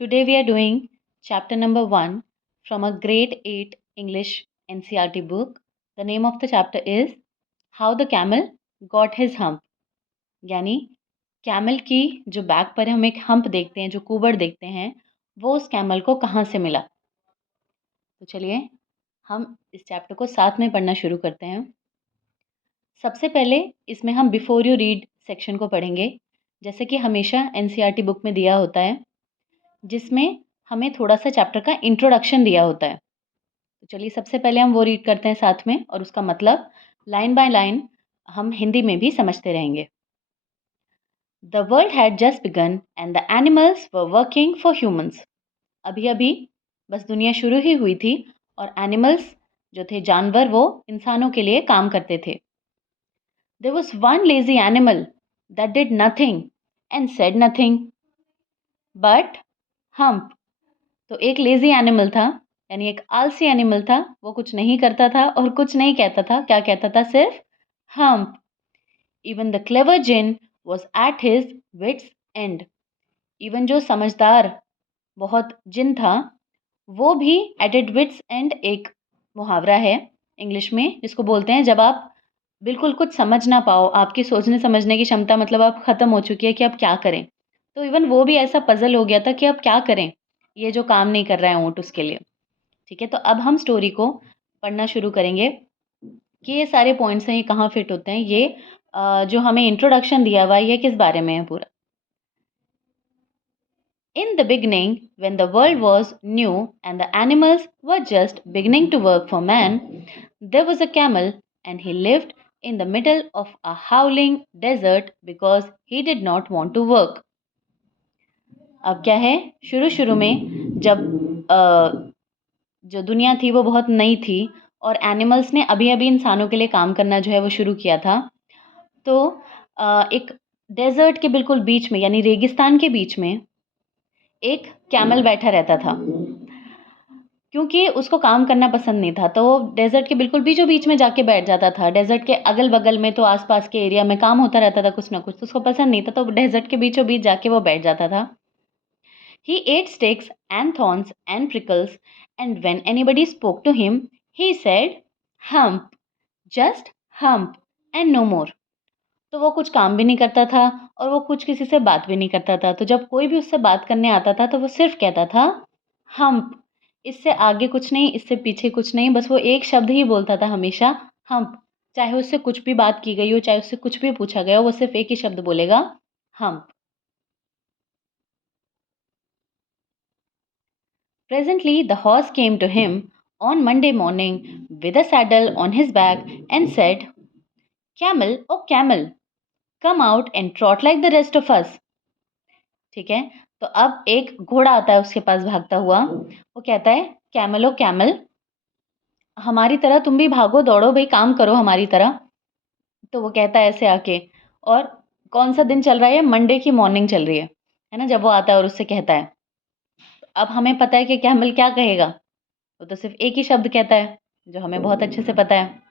Today we are doing chapter number 1 from a grade 8 English NCERT book. The name of the chapter is How the Camel Got His Hump. यानी camel की जो back पर हम एक hump देखते हैं, जो कुबड़ देखते हैं, वो उस कैमल को कहाँ से मिला। तो चलिए हम इस चैप्टर को साथ में पढ़ना शुरू करते हैं। सबसे पहले इसमें हम बिफोर यू रीड सेक्शन को पढ़ेंगे, जैसे कि हमेशा एनसीईआरटी बुक में दिया होता है, जिसमें हमें थोड़ा सा चैप्टर का इंट्रोडक्शन दिया होता है। तो चलिए सबसे पहले हम वो रीड करते हैं साथ में, और उसका मतलब लाइन बाय लाइन हम हिंदी में भी समझते रहेंगे। The world had just began and the animals were working for humans. अभी अभी बस दुनिया शुरू ही हुई थी और एनिमल्स जो थे, जानवर, वो इंसानों के लिए काम करते थे। There was one lazy animal that did nothing and said nothing but humph. तो एक लेजी एनिमल था, यानी एक आलसी एनिमल था, वो कुछ नहीं करता था और कुछ नहीं कहता था। क्या कहता था? सिर्फ humph. Even the clever djinn was at his wits end. Even जो समझदार बहुत जिन था, वो भी एट इट विट्स एंड एक मुहावरा है इंग्लिश में, जिसको बोलते हैं जब आप बिल्कुल कुछ समझ ना पाओ, आपकी सोचने समझने की क्षमता मतलब आप ख़त्म हो चुकी है कि अब क्या करें। तो इवन वो भी ऐसा पजल हो गया था कि अब क्या करें, ये जो काम नहीं कर रहा है ऊँट उसके लिए। ठीक है, तो अब हम स्टोरी को पढ़ना शुरू करेंगे कि ये सारे पॉइंट्स हैं, ये कहाँ फिट होते हैं। ये जो हमें इंट्रोडक्शन दिया हुआ है, ये किस बारे में है पूरा। In the beginning, when the world was new and the animals were just beginning to work for man, there was a camel and he lived in the middle of a howling desert because he did not want to work. अब क्या है, शुरू शुरू में जब जो दुनिया थी वो बहुत नई थी और एनिमल्स ने अभी अभी इंसानों के लिए काम करना जो है वो शुरू किया था, तो एक डेजर्ट के बिल्कुल बीच में, यानी रेगिस्तान के बीच में एक कैमल बैठा रहता था। क्योंकि उसको काम करना पसंद नहीं था, तो वो डेजर्ट के बिल्कुल बीचों बीच में जाके बैठ जाता था। डेजर्ट के अगल बगल में तो आसपास के एरिया में काम होता रहता था कुछ ना कुछ, तो उसको पसंद नहीं था, तो डेजर्ट के बीचों बीच जाके वो बैठ जाता था। He ate sticks and thorns and prickles, and when anybody spoke to him, he said, "Hump, just hump, and no more." तो वो कुछ काम भी नहीं करता था और वो कुछ किसी से बात भी नहीं करता था। तो जब कोई भी उससे बात करने आता था, तो वो सिर्फ कहता था, "हम्प।" इससे आगे कुछ नहीं, इससे पीछे कुछ नहीं, बस वो एक शब्द ही बोलता था हमेशा, "हम्प।" चाहे उससे कुछ भी बात की गई हो, चाहे उससे कुछ भी पूछा गया हो, वो सिर्फ एक ही शब्द बोलेगा, "hump." Presently, the horse came to him on Monday morning with a saddle on his back and said, "Camel, oh camel, come out and trot like the rest of us." ठीक है, तो अब एक घोड़ा आता है उसके पास भागता हुआ। वो कहता है, "कैमल, ओ कैमल, हमारी तरह तुम भी भागो दौड़ो भाई, काम करो हमारी तरह।" तो वो कहता है ऐसे आके, और कौन सा दिन चल रहा है? मंडे की मॉर्निंग चल रही है ना, जब वो आता है और उससे कहता है। अब हमें पता है कि कैमल क्या कहेगा, वो तो सिर्फ एक ही शब्द कहता है जो हमें बहुत अच्छे से पता है।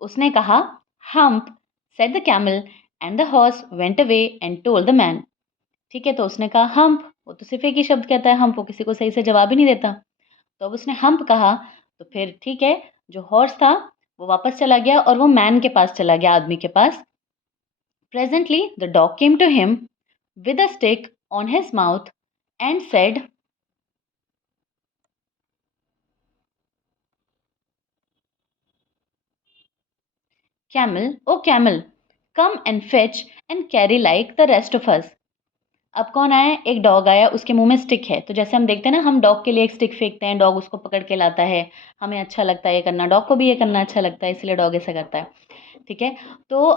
उसने कहा, "hump," said the camel, and the horse went away and told the man. ठीक है, तो उसने कहा हम्प, वो तो सिर्फ एक ही शब्द कहता है हम्प, वो किसी को सही से जवाब ही नहीं देता। तो अब उसने हम्प कहा, तो फिर ठीक है, जो हॉर्स था वो वापस चला गया और वो मैन के पास चला गया, आदमी के पास। Presently the dog came to him with a stick on his mouth and said, "Camel, oh camel, come and fetch and carry like the rest of us." अब कौन आया? एक डॉग आया, उसके मुँह में स्टिक है। तो जैसे हम देखते हैं ना, हम डॉग के लिए एक स्टिक फेंकते हैं, डॉग उसको पकड़ के लाता है, हमें अच्छा लगता है ये करना, डॉग को भी ये करना अच्छा लगता है, इसलिए डॉग ऐसा करता है। ठीक है? तो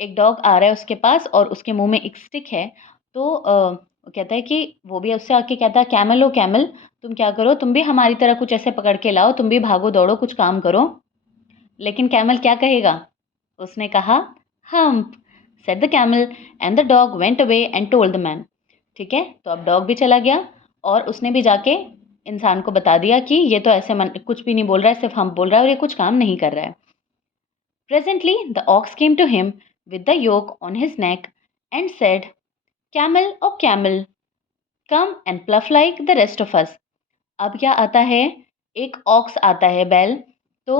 एक डॉग आ रहा है उसके पास और उसके मुँह में एक स्टिक है। तो वो कहता है कि वो भी उससे आके कहता है, "कैमल, ओ कैमल, तुम क्या करो, तुम भी हमारी तरह कुछ ऐसे पकड़ के लाओ, तुम भी भागो दौड़ो, कुछ काम करो।" लेकिन कैमल क्या कहेगा? उसने कहा, "hump," said the camel, and the dog went away and told the man. ठीक है, तो अब डॉग भी चला गया और उसने भी जाके इंसान को बता दिया कि ये तो ऐसे कुछ भी नहीं बोल रहा है, सिर्फ हम्प बोल रहा है और ये कुछ काम नहीं कर रहा है। Presently the ox came to him with the yoke on his neck and said, "Camel, oh camel, come and प्लफ like the rest of us. अब क्या आता है, एक ऑक्स आता है, बैल। तो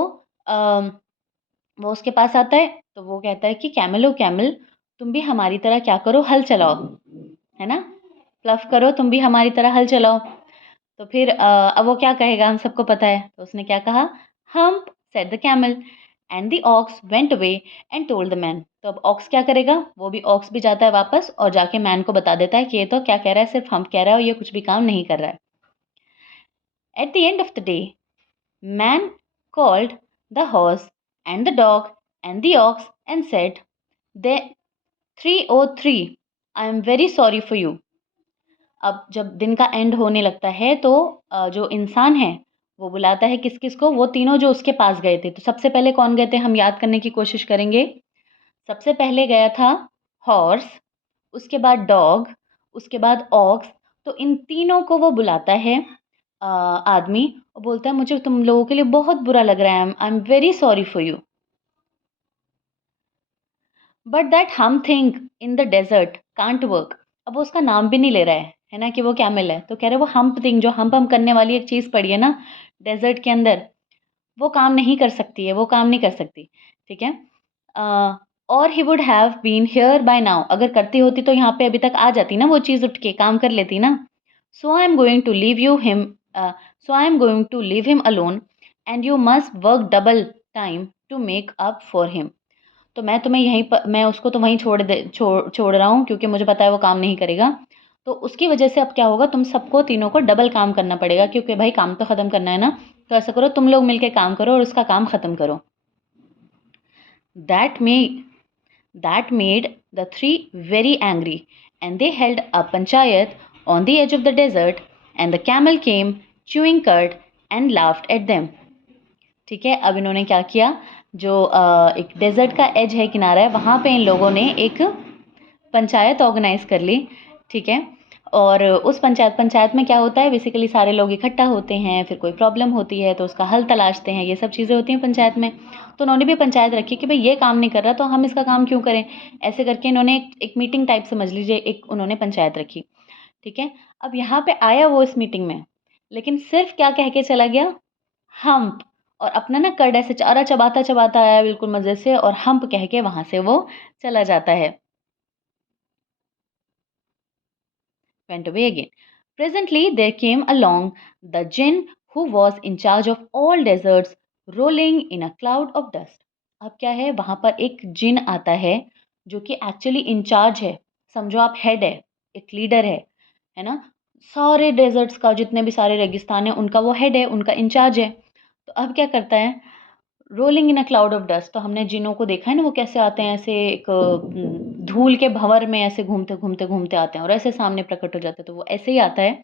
वो उसके पास आता है, तो वो कहता है कि कैमल ओ कैमल, तुम भी हमारी तरह क्या करो, हल चलाओ, है ना, प्लफ करो, तुम भी हमारी तरह हल चलाओ। तो फिर अब वो क्या कहेगा, हम सबको पता है। तो उसने क्या कहा, hump said the camel and the ox went away and told the man. तो अब ऑक्स क्या करेगा, वो भी ऑक्स भी जाता है वापस और जाके मैन को बता देता है कि ये तो क्या कह रहा है, सिर्फ हम्प कह रहा है और ये कुछ भी काम नहीं कर रहा है। At the end of the day, man called the horse and the dog and the ox and said, "They 303, I am very sorry for you." अब जब दिन का एंड होने लगता है तो जो इंसान है वो बुलाता है किस किस को, वो तीनों जो उसके पास गए थे। तो सबसे पहले कौन गए थे, हम याद करने की कोशिश करेंगे। सबसे पहले गया था हॉर्स, उसके बाद डॉग, उसके बाद ऑक्स। तो इन तीनों को वो बुलाता है आदमी, और बोलता है मुझे तुम लोगों के लिए बहुत बुरा लग रहा है, I am very sorry for you. But that humph thing in the desert can't work. अब वो उसका नाम भी नहीं ले रहा है ना, कि वो कैमल है। तो कह रहे वो हम्प थिंग, जो हम करने वाली एक चीज़ पड़ी है ना डेजर्ट के अंदर, वो काम नहीं कर सकती है, वो काम नहीं कर सकती। ठीक है, और he would have been here by now, अगर करती होती तो यहाँ पे अभी तक आ जाती ना, वो चीज़ उठ के काम कर लेती ना। So I am going to leave you him, so I am going to leave him alone and you must work double time to make up for him. तो मैं तुम्हें यहीं पर, मैं उसको तो वहीं छोड़ रहा हूँ, क्योंकि मुझे पता है वो काम नहीं करेगा। तो उसकी वजह से अब क्या होगा, तुम सबको तीनों को डबल काम करना पड़ेगा, क्योंकि भाई काम तो ख़त्म करना है ना। तो ऐसा करो, तुम लोग मिलके काम करो और उसका काम ख़त्म करो। That may that made the three very angry and they held a panchayat on the edge of the desert and the camel came chewing curd and laughed at them. ठीक है, अब इन्होंने क्या किया, जो एक डेजर्ट का एज है, किनारा है, वहाँ पे इन लोगों ने एक पंचायत ऑर्गेनाइज कर ली। ठीक है, और उस पंचायत में क्या होता है, बेसिकली सारे लोग इकट्ठा होते हैं, फिर कोई प्रॉब्लम होती है तो उसका हल तलाशते हैं, ये सब चीज़ें होती हैं पंचायत में। तो उन्होंने भी पंचायत रखी कि भाई ये काम नहीं कर रहा तो हम इसका काम क्यों करें। ऐसे करके इन्होंने एक मीटिंग टाइप समझ लीजिए, एक उन्होंने पंचायत रखी। ठीक है, अब यहाँ पे आया वो इस मीटिंग में, लेकिन सिर्फ क्या कह के चला गया, हम्प। और अपना ना कर्ड ऐसे चारा चबाता चबाता आया बिल्कुल मज़े से, और हम्प कह के वहाँ से वो चला जाता है। Went away again. Presently there came along the jinn who was in charge of all deserts, rolling in a cloud of dust. अब क्या है, वहाँ पर एक जिन आता है जो कि एक्चुअली इंचार्ज है, समझो आप हेड है, एक लीडर है ना, सारे डेजर्ट्स का, जितने भी सारे रेगिस्तान है उनका वो हेड है, उनका इंचार्ज है। तो अब क्या करता है, rolling in a cloud of dust. तो हमने जिनों को देखा है ना, वो कैसे आते हैं, ऐसे एक धूल के भंवर में ऐसे घूमते घूमते घूमते आते हैं और ऐसे सामने प्रकट हो जाते हैं, तो वो ऐसे ही आता है।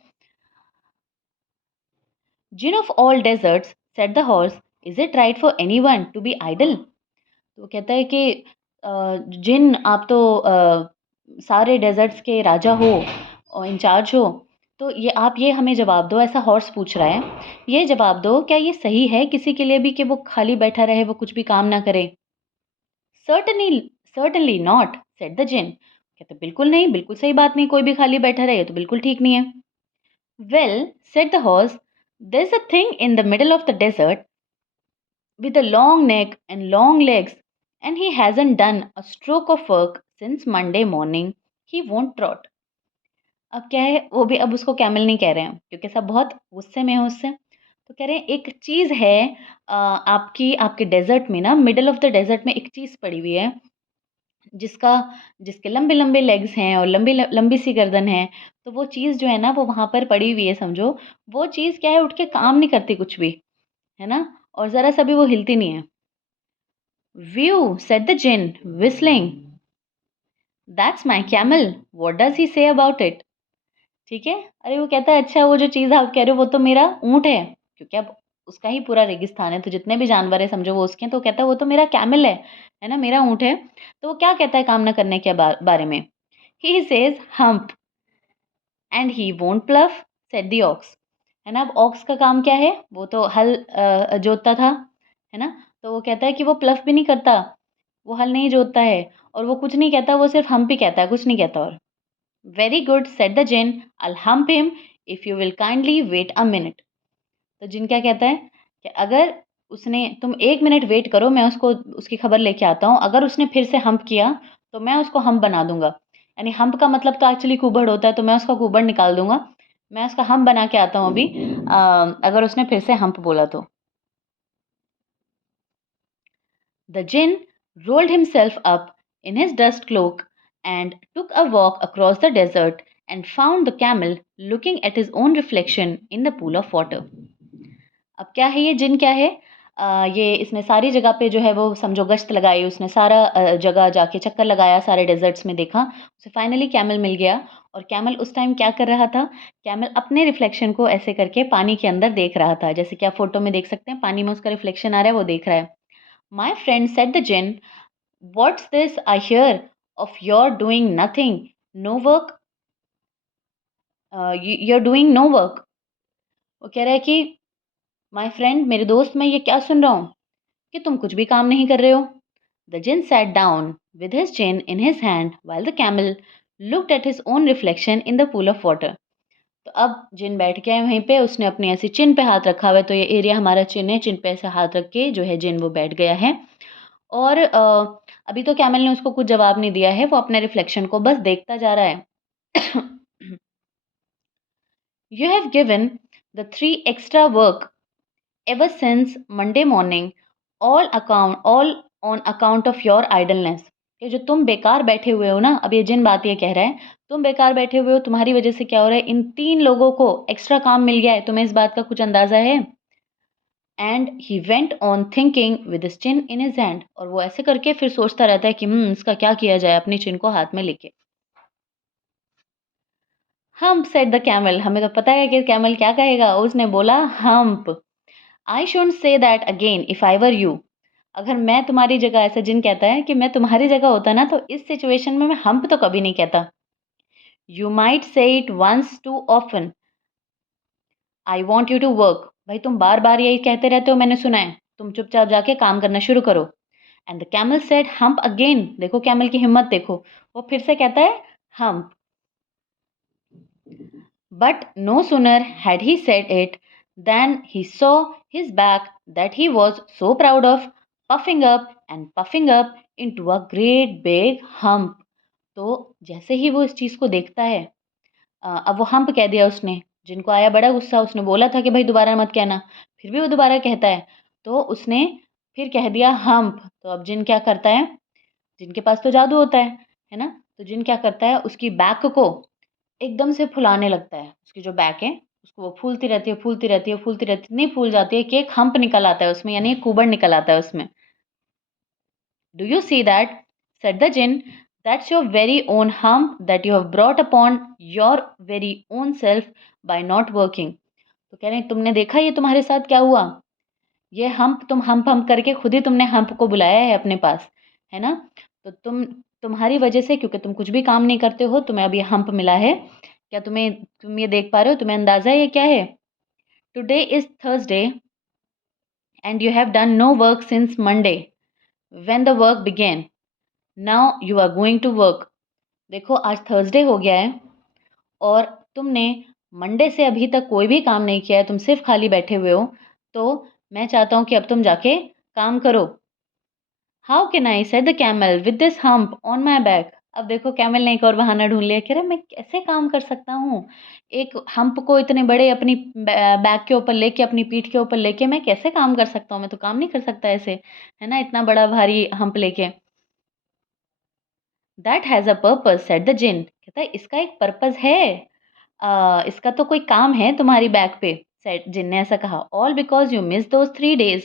Djinn of all deserts said the horse, is it right for anyone to be idle. तो वो कहता है कि जिन आप तो सारे डेजर्ट्स के राजा हो और इंचार्ज हो, तो ये आप ये हमें जवाब दो, ऐसा हॉर्स पूछ रहा है, ये जवाब दो, क्या ये सही है किसी के लिए भी कि वो खाली बैठा रहे, वो कुछ भी काम ना करे। Certainly certainly not said the Djinn. कहते बिल्कुल नहीं, बिल्कुल सही बात नहीं, कोई भी खाली बैठा रहे तो बिल्कुल ठीक नहीं है। Well said the horse, there is a thing in the middle of the desert with a long neck and long legs, and he hasn't done a stroke of work since Monday morning. He won't trot. अब क्या है, वो भी अब उसको camel नहीं कह रहे हैं, क्योंकि सब बहुत गुस्से में है उससे। तो कह रहे हैं एक चीज़ है, आपकी आपके डेजर्ट में ना, मिडल ऑफ द डेजर्ट में एक चीज़ पड़ी हुई है, जिसका जिसके लंबे लंबे लेग्स हैं और लंबी लंबी सी गर्दन है। तो वो चीज़ जो है ना, वो वहाँ पर पड़ी हुई है, समझो। वो चीज़ क्या है, उठ के काम नहीं करती कुछ भी, है ना, और ज़रा सा भी वो हिलती नहीं है। View, said the Jinn, whistling. That's my camel. What does he say about it? ठीक है, अरे वो कहता है अच्छा, वो जो चीज़ आप कह रहे हो वो तो मेरा ऊँट है, क्योंकि अब उसका ही पूरा रेगिस्तान है, तो जितने भी जानवर है समझो वो उसके हैं। तो कहता है वो तो मेरा कैमल है ना, मेरा ऊँट है। तो वो क्या कहता है काम ना करने के बारे में, he says hump and he won't प्लफ said the ox. है ना, अब ऑक्स का काम क्या है, वो तो हल जोतता था, है ना। तो वो कहता है कि वो प्लफ भी नहीं करता, वो हल नहीं जोतता है, और वो कुछ नहीं कहता, वो सिर्फ हम्प ही कहता है, कुछ नहीं कहता और। Very good said the djinn, I humph him if you will kindly wait a minute. तो जिन क्या कहता है कि अगर उसने, तुम 1 मिनट वेट करो, मैं उसको उसकी खबर लेके आता हूँ। अगर उसने फिर से हम्प किया तो मैं उसको हम्प बना दूंगा। यानी हम्प का मतलब तो एक्चुअली कुबड़ होता है, तो मैं उसका कुबड़ निकाल दूंगा। मैं उसका हम्प बना के आता हूँ अभी, अगर उसने फिर से हम्प बोला तो। The Jinn rolled himself up in his dust cloak and took a walk across the desert and found the camel looking at his own reflection in the pool of water. अब क्या है ये जिन क्या है? ये इसने सारी जगह पे जो है वो समझो गश्त लगाई, उसने सारा जगह जाके चक्कर लगाया, सारे डेजर्ट्स में देखा, उसे फाइनली कैमल मिल गया। और कैमल उस टाइम क्या कर रहा था? कैमल अपने रिफ्लेक्शन को ऐसे करके पानी के अंदर देख रहा था, जैसे कि आप फोटो में देख सकते हैं, पानी में उसका रिफ्लेक्शन आ रहा है, वो देख रहा है। My friend said the Jinn, what's this I hear of your doing nothing, no work? You're doing no work. वो कह रहा है कि माय फ्रेंड, मेरे दोस्त, मैं ये क्या सुन रहा हूँ कि तुम कुछ भी काम नहीं कर रहे हो। The djinn sat down with his chin in his hand while the camel looked at his own reflection in the pool of water. तो अब जिन बैठ गया है वहीं पे, उसने अपनी ऐसी चिन पे हाथ रखा हुआ है, तो ये एरिया हमारा चिन है, चिन पे ऐसे हाथ रख के जो है जिन वो बैठ गया है। और अभी तो कैमल ने उसको कुछ जवाब नहीं दिया है, वो अपने रिफ्लेक्शन को बस देखता जा रहा है। You have given the 3 extra work ever since Monday morning, all on account of your idleness. ये जो तुम बेकार बैठे हुए हो ना, अब ये जिन बात ये कह रहा है, तुम बेकार बैठे हुए हो, तुम्हारी वजह से क्या हो रहा है, इन 3 लोगों को एक्स्ट्रा काम मिल गया है, तुम्हें इस बात का कुछ अंदाजा है? And he went on thinking with his chin in his hand, और वो ऐसे करके फिर सोचता रहता है कि इसका क्या किया जाए, अपनी चिन को हाथ में लेके। हम्प सेड द कैमल, हमें तो पता है कि कैमल क्या कहेगा, उसने बोला hump. I should say that again if I were you, अगर मैं तुम्हारी जगह, ऐसा जिन कहता है कि मैं तुम्हारी जगह होता ना तो इस सिचुएशन में मैं हम्प तो कभी नहीं कहता। You might say it once too often, I want you to work, भाई तुम बार बार यही कहते रहते हो, मैंने सुना है, तुम चुपचाप जाके काम करना शुरू करो। And the camel said hump again, देखो कैमल की हिम्मत देखो, वो फिर से कहता है hump. But no sooner had he said it than he saw his back that he was so proud of, puffing up and puffing up into a great big hump. तो जैसे ही वो इस चीज़ को देखता है, अब वो हम्प कह दिया उसने, जिनको आया बड़ा गुस्सा, उसने बोला था कि भाई दोबारा मत कहना, फिर भी वो दोबारा कहता है, तो उसने फिर कह दिया हम्प। तो अब जिन क्या करता है, जिनके पास तो जादू होता है ना, तो जिन क्या करता है, उसकी बैक को एकदम से फुलाने लगता है, उसकी जो बैक है उसको वो फूलती रहती है, फूलती रहती है, फूलती रहती है, इतनी फूल जाती है कि एक हम्प निकल आता है उसमें, यानी एक कुबड़ निकल आता है उसमें। Do you see that, said the djinn, that's your very own humph that you have brought upon your very own self by not working. तो कह रहे हैं तुमने देखा ये तुम्हारे साथ क्या हुआ, ये हम्प तुम हम्प हम्प करके खुद ही तुमने हम्प को बुलाया है अपने पास, है ना। तो तुम्हारी वजह से, क्योंकि तुम कुछ भी काम नहीं करते हो, तुम्हें अब ये हम्प मिला है। क्या तुम ये देख पा रहे हो, तुम्हें अंदाजा है ये क्या है? Today is Thursday and you have done no work since Monday when the work began, now you are going to work. देखो आज थर्सडे हो गया है और तुमने मंडे से अभी तक कोई भी काम नहीं किया है, तुम सिर्फ खाली बैठे हुए हो। तो मैं चाहता हूँ कि अब तुम जाके काम करो। How can I, said the camel, with this hump on my back. अब देखो कैमल ने एक और बहाना ढूंढ लिया, कह रहा मैं कैसे काम कर सकता हूँ, एक हम्प को इतने बड़े अपनी बैक के ऊपर लेके, अपनी पीठ के ऊपर लेके मैं कैसे काम कर सकता हूँ, मैं तो काम नहीं कर सकता ऐसे, है ना, इतना बड़ा भारी हम्प लेके। That has a purpose, said the Djinn, कहता है इसका एक पर्पज है, इसका तो कोई काम है तुम्हारी बैक पे। सेड जिन ने ऐसा कहा, all because you miss those 3 days,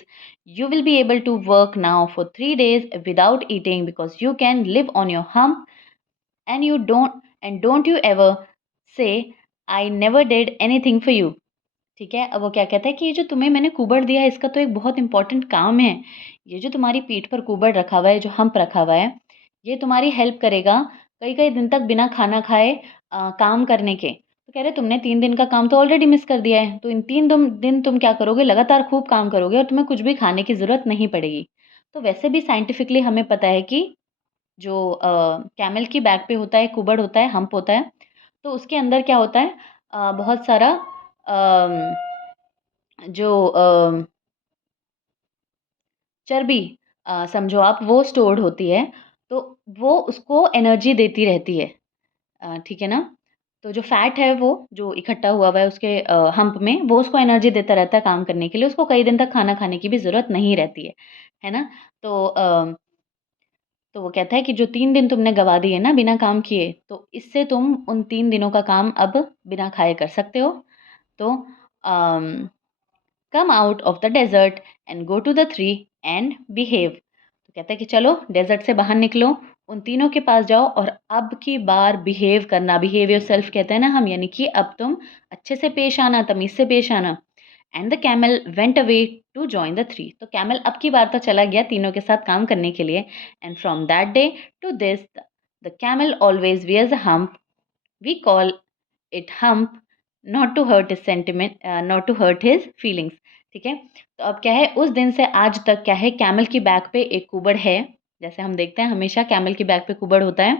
you will be able to work now for 3 days without eating because you can live on your hump and you don't you ever say I never did anything for you. ठीक है, अब वो क्या कहता है कि ये जो तुम्हें मैंने कुबड़ दिया है, इसका तो एक बहुत इंपॉर्टेंट काम है। ये जो तुम्हारी पीठ पर कुबड़ रखा हुआ है, जो हम्प रखा हुआ है, ये तुम्हारी हेल्प करेगा कई कई दिन तक बिना खाना खाए काम करने के। तो कह रहे तुमने 3 दिन का काम तो ऑलरेडी मिस कर दिया है, तो इन 3 दिन तुम क्या करोगे, लगातार खूब काम करोगे और तुम्हें कुछ भी खाने की ज़रूरत नहीं पड़ेगी। तो वैसे भी साइंटिफिकली हमें पता है कि जो कैमल की बैक पे होता है, कुबड़ होता है, हम्प होता है, तो उसके अंदर क्या होता है, बहुत सारा अम, जो चर्बी समझो आप, वो स्टोर्ड होती है, तो वो उसको एनर्जी देती रहती है। ठीक है ना? तो जो फैट है वो जो इकट्ठा हुआ हुआ है उसके हम्प में, वो उसको एनर्जी देता रहता है काम करने के लिए, उसको कई दिन तक खाना खाने की भी ज़रूरत नहीं रहती है ना? तो तो वो कहता है कि जो 3 दिन तुमने गँवा दिए ना बिना काम किए, तो इससे तुम उन 3 दिनों का काम अब बिना खाए कर सकते हो। तो um, come out of the desert and go to the tree and behave. तो कहता है कि चलो डेज़र्ट से बाहर निकलो, उन तीनों के पास जाओ और अब की बार बिहेव करना, बिहेव योरसेल्फ कहते हैं ना हम, यानी कि अब तुम अच्छे से पेश आना, तमीज़ से पेश आना। And the camel went away to join the three. तो कैमल अब की बार तो चला गया तीनों के साथ काम करने के लिए। And from that day to this the camel always wears a hump. We call it hump not to hurt his sentiment, not to hurt his feelings. ठीक है, तो अब क्या है, उस दिन से आज तक क्या है, कैमल की बैक पे एक कुबड़ है। जैसे हम देखते हैं हमेशा कैमल की बैक पे कुबड़ होता है,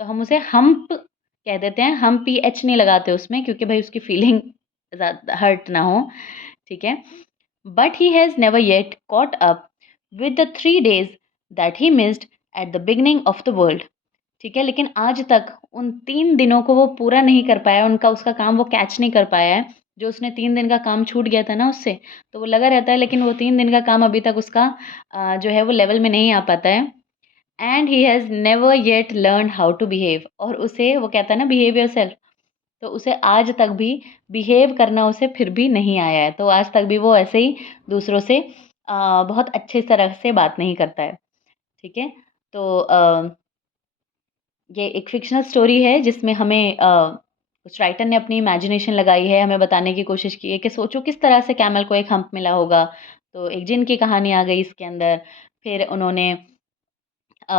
तो हम उसे हम्प कह देते हैं। हम पी एच नहीं लगाते उसमें, क्योंकि भाई उसकी फीलिंग हर्ट ना हो। ठीक है, but he has never yet caught up with the 3 days that he missed at the beginning of the world. ठीक है, लेकिन आज तक उन 3 दिनों को वो पूरा नहीं कर पाया, उनका उसका काम वो कैच नहीं कर पाया है। जो उसने 3 दिन का काम छूट गया था ना उससे, तो वो लगा रहता है, लेकिन वो 3 दिन का काम अभी तक उसका जो है वो लेवल में नहीं आ पाता है। And he has never yet learn how to behave. और उसे वो कहता है ना, बिहेव योरसेल्फ, तो उसे आज तक भी बिहेव करना उसे फिर भी नहीं आया है। तो आज तक भी वो ऐसे ही दूसरों से बहुत अच्छे तरह से बात नहीं करता है। ठीक है, तो ये एक फ़िक्शनल स्टोरी है जिसमें हमें उस राइटर ने अपनी इमेजिनेशन लगाई है, हमें बताने की कोशिश की है कि सोचो किस तरह से कैमल को एक हम्प मिला होगा। तो एक जिन की कहानी आ गई इसके अंदर। फिर उन्होंने अ,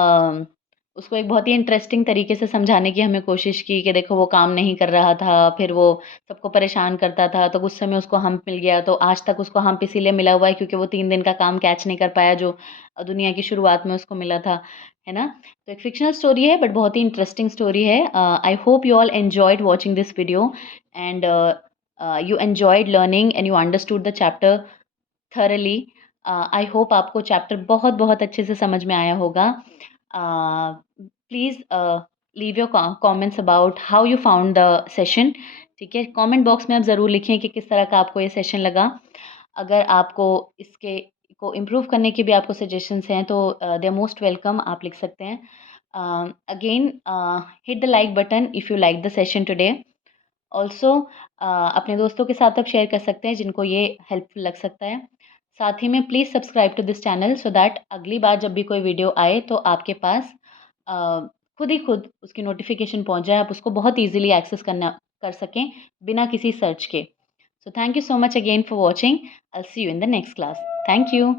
उसको एक बहुत ही इंटरेस्टिंग तरीके से समझाने की हमें कोशिश की कि देखो वो काम नहीं कर रहा था, फिर वो सबको परेशान करता था, तो गुस्से में उसको हम्प मिल गया। तो आज तक उसको हम्प इसीलिए मिला हुआ है क्योंकि वो 3 दिन का काम कैच नहीं कर पाया जो दुनिया की शुरुआत में उसको मिला था, है ना? तो एक फ़िक्शनल स्टोरी है बट बहुत ही इंटरेस्टिंग स्टोरी है। I hope you all enjoyed watching this video and you enjoyed learning and you understood the chapter thoroughly. I hope आपको चैप्टर बहुत बहुत अच्छे से समझ में आया होगा। Please leave your comments about how you found the session. ठीक है, कमेंट बॉक्स में आप ज़रूर लिखें कि किस तरह का आपको ये सेशन लगा। अगर आपको इसके को इम्प्रूव करने के भी आपको सजेशंस हैं तो दे आर मोस्ट वेलकम, आप लिख सकते हैं। Again hit the like button if you like the session today. Also अपने दोस्तों के साथ आप शेयर कर सकते हैं जिनको ये हेल्पफुल लग सकता है। साथ ही में please subscribe to this channel so that अगली बार जब भी कोई वीडियो आए तो आपके पास अ, खुद ही खुद उसकी नोटिफिकेशन पहुंच जाए, आप उसको बहुत ईजिली एक्सेस करना कर सकें बिना किसी सर्च के। So thank you so much again for watching. I see you in the next class. Thank you.